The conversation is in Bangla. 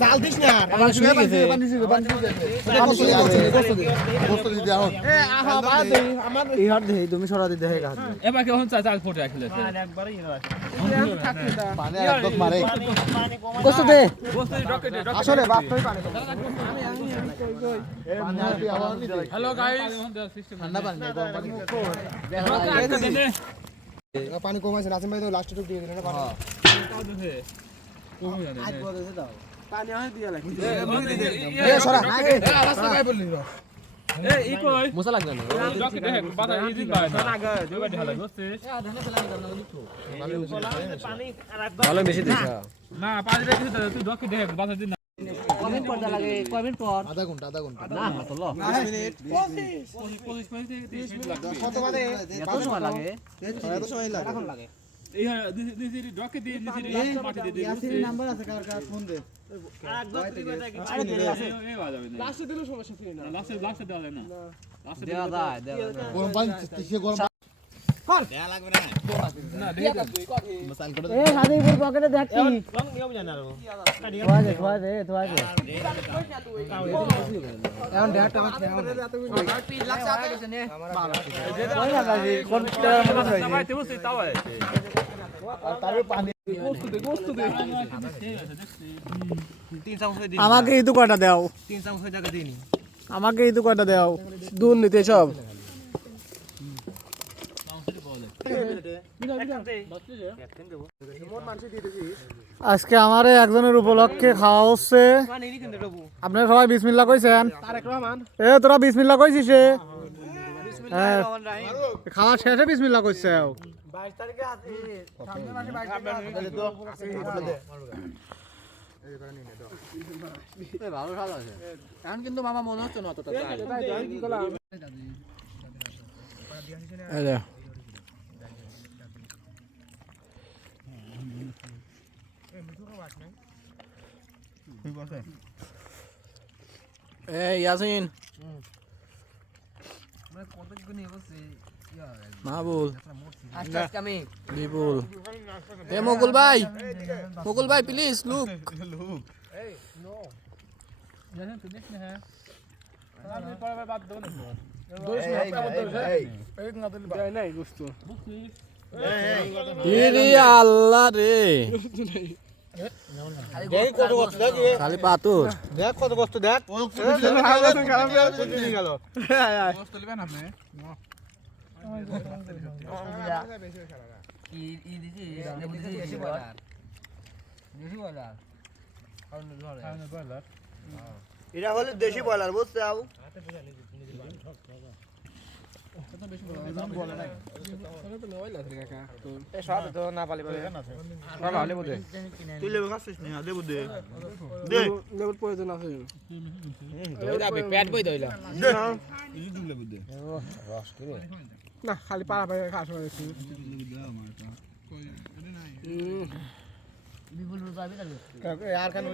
জাল দিস না আমার শুয়ে গেছে গোস্ত দি দাও এ আহা বাদ দে আমার এই হাত দে তুমি সরা দিতে হে গাছ এবার কি হন চাল ফোটে আসলে একবারই থাকে না পানি একদম মারে কষ্ট দে আসলে বাপটাই পানি হ্যালো গাইস ঠান্ডা পানি না গরম পানি পানি কম আছে নাসিম ভাই তো লাস্ট টুক দিয়ে দিলেন না পানি হয় দিয়া লাগি এ সরা রাস্তা গায় বললি এ ই কই মশা লাগবে না ডকে দেখ বাতা ই দিন বাই না আগে দুবার ঢালা গোস্তে ভালো বেশি দিছ না পানি রেখে তুই ডকে দেখ বাতা দিন কয়দিন পর লাগে কয়দিন পর আধা ঘন্টা না হতলো 20 মিনিট 30 মিনিট লাগবে কত বাদে এত সময় লাগে এত সময় লাগে এখন লাগে এই দিদি ডকে দিয়ে দিদি মাটি দিয়ে ইয়াসির নাম্বার আছে কার কার ফোন দে লাস্টে দিলে সমস্যা ছিল না লাস্টে দেওয়া যায় না লাস্টে দেওয়া যায় গরম পানি সে গরম না দেখে এ হাদিপুর পকেটে দেখ কি ধোয়া দে এখন ডেটটা আমার সবাই তো বসে তাও আছে তারপর পানি আমাকে এই কয়টা দাও 3 চামচ হয়ে জায়গা দিইনি আমাকে এই কয়টা দাও দুধ নিতে সব আজকে আমারে একজনের উপলক্ষে খাওয়া হচ্ছে আপনারা সবাই বিসমিল্লাহ কইছেন এ তোরা বিসমিল্লাহ কইছিস রে হ্যাঁ খাওয়া শেষে বিসমিল্লাহ কইছে 22 তারিখে আছে সামনের মাসে 22 তারিখে ভালো স্বাদ আছে এখন কিন্তু মামা মনে হচ্ছে না অতটা এই ইয়াসিন মাহবুল বিপুল এ মুকুল ভাই প্লিজ লুক আল্লাহ রে খালি পাতুর দেখ কত কষ্ট দেখ গেল এটা হলো দেশি বয়লার বুঝতে আও তুই লেবু খাচ্ছিস না লেবু দে দে লেবুর প্রয়োজন আছে পেট বই দইলা লেবু দে না খালি পাড়া পাড়া খাস আর কেন